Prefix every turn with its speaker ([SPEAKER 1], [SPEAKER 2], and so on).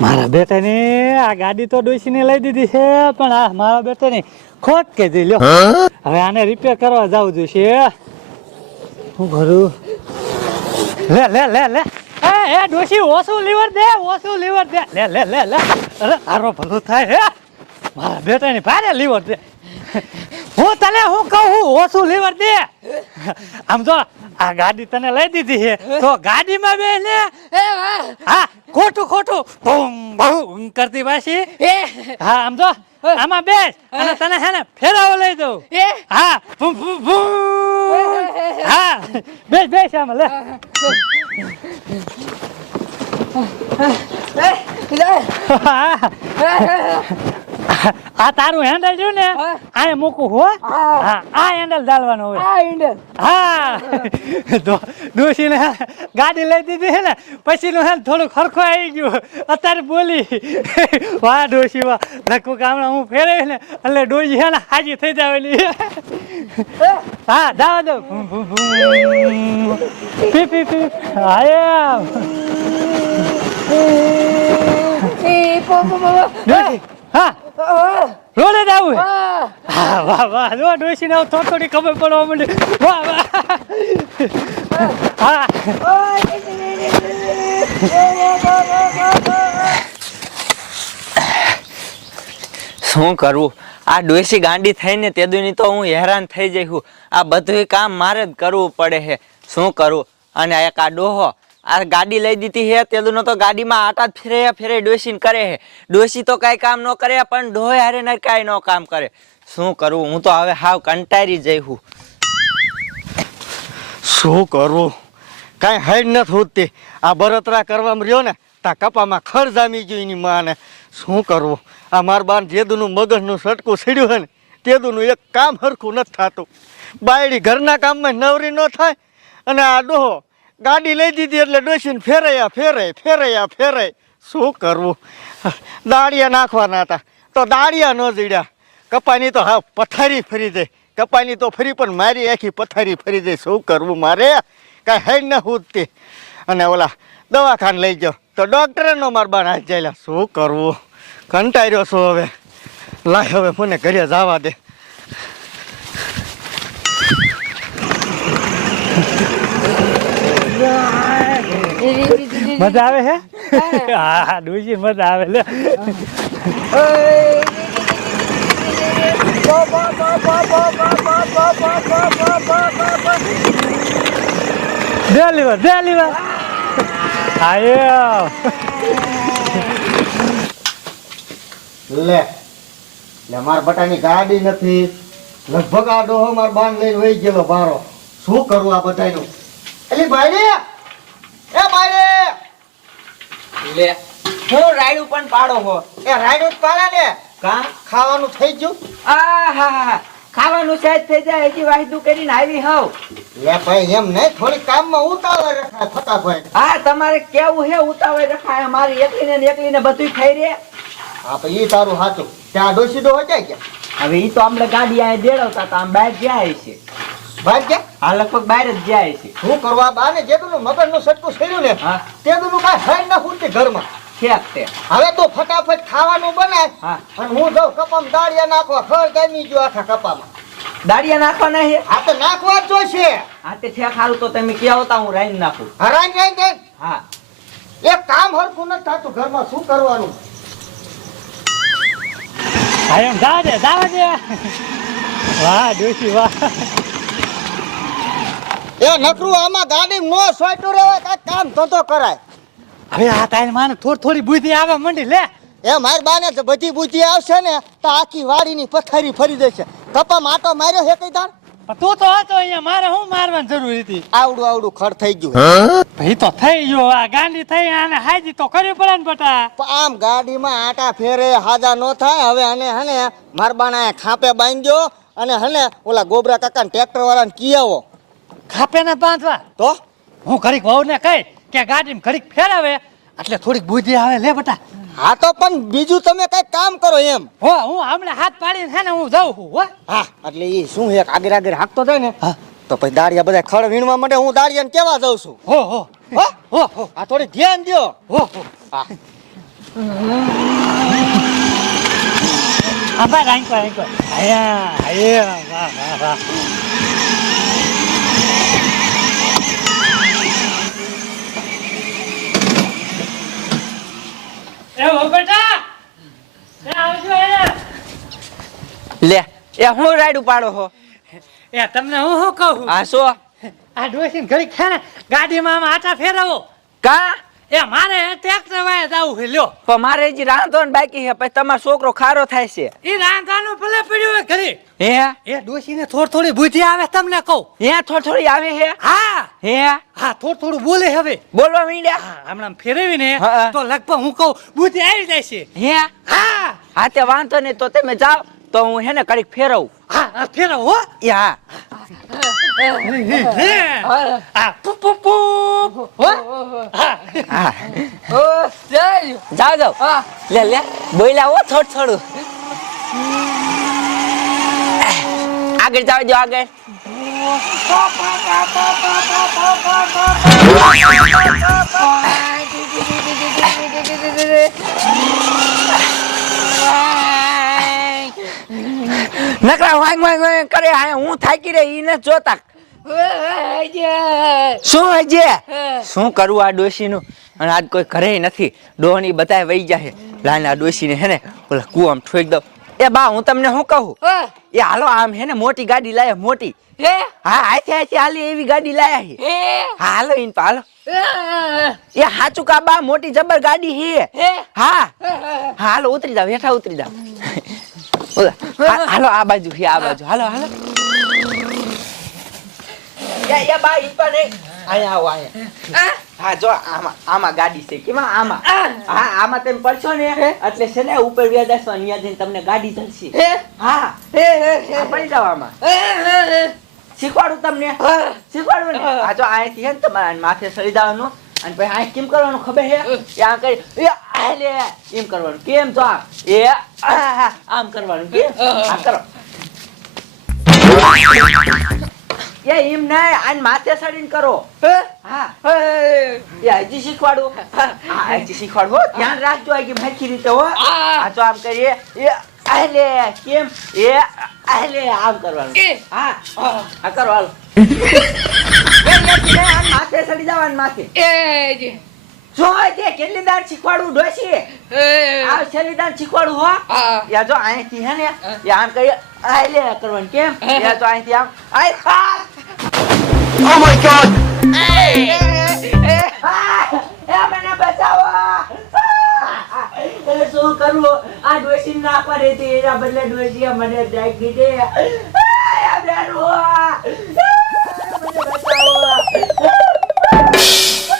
[SPEAKER 1] મારા બેટાને આ ગાડી તો ડોસીને લઈ દીધી છે પણ આ મારા બેટાને ખોટ કે દી લ્યો હવે આને રિપેર કરવા જવું જોઈશે હું કરું? લે લે લે લે. એ એ ડોશી ઓછું લીવર દે ઓછું લીવર દે. લે લે લે લે. અરે આરો ભલો થાય હે. મારા બેટાને ભારે લીવર દે. હું તને હું કહું? ઓછું લીવર દે. આમ જો આ ગાડી તને લઈ દીધી છે તો ગાડીમાં બે ને હા. ખોટું ખોટું. ભૂમ ભૂમ કરતી પાછી એ. હા આમ તો આમાં બેસ. અને તને હે ને ફેરાવો લઈ દઉં. એ. હા ભૂમ ભૂમ ભૂમ. હા બેસ બેસ આમાં લે. આ તારું હેન્ડલ જો ને? હા. આ મૂકું હો હા. આ હેન્ડલ ચાલવાનું હોય આ હેન્ડલ હા. દો- ડોશીને ગાડી લઈ દીધી છે ને પછી નું હેન્ડ થોડું ખરખો આવી ગયું. અત્યારે બોલી. વાહ ડોશી વાહ. ધક્કું કામડા હું ફેરવી ને એટલે ડોશી છે ને હાજી થઈ જાવેલી. હા જાવા દો. પી પી પી. આયા હા. રોડે? હા? વાહ વાહ જો ડોસી ને થોડી થોડી ખબર પડવા માંડી. વાહ વાહ. હા. શું કરવું આ ડોસી ગાંડી થઈને તે દુની તો હું હેરાન થઈ જઈ છું. આ બધું કામ મારે જ કરવું પડે છે શું કરવું અને એક આ ડોહો આ ગાડી લઈ દીધી હે તે દુનો તો ગાડીમાં આટા ફેરે ફેરે ડોસીને કરે હે. ડોસી તો કાંઈ કામ ન કરે, પણ ડોહે હારે ને કાંઈ ન કામ કરે. શું કરવું હું તો હવે હાવ કંટાળી જઈ હું.
[SPEAKER 2] શું કરવું કાંઈ હાઈડ નથી હોતી. આ બરતરા કરવામાં રહ્યો ને, તા કપામાં ખર જામી ગયું એની માને. શું કરવું આ માર બાન જેદુનું મગજનું સટકું સીડ્યું હોય ને, તેદુનું એક કામ હરખું નથી થતું. બાયડી ઘરના કામમાં નવરી ન થાય, અને આ ડોહો ગાડી લઈ દીધી એટલે ડોસીને ફેરાયા, ફેરાય ફેરાયા, ફેરાય. શું કરવું? દાળિયા નાખવાના હતા. તો દાળિયા ન જીડ્યા. કપાની તો હા, પથારી ફરી જાય કપાની તો ફરી, પણ મારી આખી પથારી ફરી જાય શું કરવું મારે? કાંઈ હૈ ન તે અને ઓલા દવાખાને લઈ જાઓ તો ડૉક્ટરે નો માર બાન હાથ જાય શું કરવું? કંટાળ્યો છું હવે. લાય હવે મને ઘરે જવા દે.
[SPEAKER 1] મજા આવે હે? હા. ડોશી મજા આવે લે. આયો.
[SPEAKER 2] માર બટાની ગાડી નથી. લગભગ આ ડોહો માર બાન લઈને વહી ગયેલો બારો શું કરું આ બધાયનું? એલી ભાઈ એ ભાઈ
[SPEAKER 1] લે. હું રાયડું પણ પાડો હો.
[SPEAKER 2] એ રાયડું પાડે ને. કા? ખાવાનું થઈ ગયું?
[SPEAKER 1] આ હા હા ખાવાનું સહેજ થઈ જાય હજી વાહિદું કરીને આવી હોવ
[SPEAKER 2] લે ભાઈ એમ નહીં થોડી કામમાં ઉતાવળ રખાય ભાઈ
[SPEAKER 1] હા તમારે કેવું હે ઉતાવળ રખાય? મારી એકલીને ને એકલીને બધું થઈ રે
[SPEAKER 2] હા તો ઈ તારું સાચું ત્યાં ડોસી ડોહો જાય કે
[SPEAKER 1] હવે ઈ તો આમલે ગાડી આ દેડવતા તો આમ બહાર જાય છે. ભાઈ કે આ લગભગ બહાર જ જાય છે.
[SPEAKER 2] શું કરવા બાને જેદુનું મગજનું સટકું છેડ્યું ને હા. તેદુનું કાંઈ હાઈ ના ફૂટતી ઘરમાં. ઠેક તે? હવે તો ફટાફટ ખાવાનું બનાય હા. અને હું જાઉં કપામાં દાળિયા નાખવા ખર ગામી ગયો આખા કપામાં.
[SPEAKER 1] દાળિયા નાખવાના હે
[SPEAKER 2] આ તો નાખવા જ જોઈશે
[SPEAKER 1] આ તે ઠેક હારું તો તમે ક્યાં હોતા હું રાઈન નાખું.
[SPEAKER 2] હરાઈ જાય જાય હા. એક કામ હરખું નથી થતું ઘરમાં શું કરવાનું?
[SPEAKER 1] આયમ એમ જા દે જા દે. વાહ ડોશી વાહ.
[SPEAKER 2] એ નકરું આમાં ગાડી નો સોયટું રહેવાય કાંઈક કામ ધંધો કરાય.
[SPEAKER 1] હવે આ તારી માને થોડી થોડી બુદ્ધિ આવે માંડી લે.
[SPEAKER 2] એ મારી બાને તો બધી બુદ્ધિ આવશે ને તો આખી વાડીની પથારી ફરી દેશે. કપા માટો માર્યો હે કઈ દાણ
[SPEAKER 1] પણ તું તો હતો અહીંયા મારે શું મારવાની જરૂર હતી?
[SPEAKER 2] આવડું આવડું ખડ થઈ ગયું
[SPEAKER 1] ભાઈ તો થઈ ગયો આ ગાંડી થઈ આને હાજી તો કરવી પડે ને બટા.
[SPEAKER 2] આમ ગાડીમાં આટા ફેરે હાજા નો થાય હવે અને હને મારબાના ખાપે બાંધ્યો અને હને ઓલા ગોબરા કાકા ટ્રેક્ટર વાળાને કી આવો
[SPEAKER 1] ખાપે ને બાંધવા. તો? હું ઘડીક વહુ ને કહી કે ગાડી ઘડીક ફેરાવે એટલે થોડીક બુદ્ધિ આવે. લે બટા.
[SPEAKER 2] હા તો પણ બીજું તમે કઈ કામ કરો એમ.
[SPEAKER 1] હો હું હમણાં હાથ પાડીને હે ને હું જાઉં છું હો.
[SPEAKER 2] હા એટલે એ શું એક આગળ આગળ હાંકતો જાય ને તો પછી દાળિયા બધા ખડ વીણવા માટે હું દાળિયાને કેવા જાઉં છું? હો હો. હો? હો આ થોડી ધ્યાન દ્યો.
[SPEAKER 1] હો હો. હા. આભાર આંકો આંકો આયા આયા વાહ વાહ વાહ એ હો બેટા એ આવજો અહીંયા. લે એ હું રાઈડ ઉપાડો હો? એ તમને હું શું કહું? આ શું? આ ડોસીને ઘડી ખે ગાડીમાં આમ આટા ફેરવો. કા? એ મારે ટ્રેક્ટર વાય જાવું છે લ્યો.
[SPEAKER 2] પણ મારે હજી રાંધવાનું બાકી છે પછી તમારો છોકરો ખારો થાય છે.
[SPEAKER 1] એ રાંધવાનું ભલે પડ્યું હોય ઘરે. હે? એ ડોસીને થોડી થોડી બુદ્ધિ આવે તમને કહું. હે થોડી થોડી આવે હે? હા. હે? હા થોડું થોડું બોલે હવે. બોલવા માંડ્યા? હમણાં ફેરવીને તો લગભગ હું કહું બુદ્ધિ આવી જાય છે. હે? હા. હા તે વાંધો નહીં તો તમે જાઓ તો હું હે ને કડીક ફેરવું. હા હા ફેરવો હો. એ હા. હે. હા પુ પુ પુ હો હા ઓ જય જાઓ જાઓ હા લે લે બોલ્યા હો થોડું થોડું આગળ જાવ જો આગળ નકરા વાંગ વાંગ કરે હા હું થાકી રહી ઈને જોતા. શું હજે શું કરવું આ ડોશીનું? અને આજ કોઈ ઘરે નથી. ડોહની બધાય વહી જાય લાને આ ડોશીને હે ને ઓલા કુવામાં ઠોક દઉં. એ બા હું તમને શું કહું? એ હાલો આમ હે ને મોટી ગાડી લાયા મોટી. હા? હાથે હાથે હાલી એવી ગાડી લાયા હે? હા હાલો ઇન પા હાલો. એ હાચું કા બા મોટી જબર ગાડી હે? હા. હા હાલો ઉતરી જાવ હેઠા ઉતરી જાવ હાલો આ બાજુ આ બાજુ. હાલો હાલો. યા યા બા ઈ પણ અહીંયા આવો અહીંયા. હા? જો આમાં આમાં ગાડી છે. કેમાં આમાં? હા. આમાં તમે પડશો ને એટલે છે ને ઉપર આવશો અહીંયા જઈને તમને ગાડી જશે હા? હા, પડી જાવ આમાં. શીખવાડું તમને? શીખવાડું ને? આ જો ને તમારે માથે સરી જવાનું અને પછી અહીં કેમ કરવાનું ખબર છે ત્યાં કરી લે એમ કરવાનું. કેમ જો એ આમ કરવાનું. કે આ કરો. એ એમ ના આને માથે સડીને કરો. હા? એ હજી શીખવાડું. હજી શીખવાડું ધ્યાન રાખજો આ કે હરખી રીતે હો. આ તો આમ કરીએ. એ આ લે કેમ? એ આ લે આમ કરવાનું. હા. આ કરો હાલો. માથે સડી જવાનું માથે. જો કે કેટલી દાર શીખવાડું ડોસી આ છેલ્લી દાર શીખવાડું હો. યા જો અહીંથી હે ને યા આમ કરી આ લે કરવાનું કેમ યા જો અહીંથી આમ. આય ખા ઓ માય ગોડ એ મને બચાવો. એ શું કરવું આ ડોસી ના પડે તે એના બદલે ડોસી મને દાગી દે આ બેરું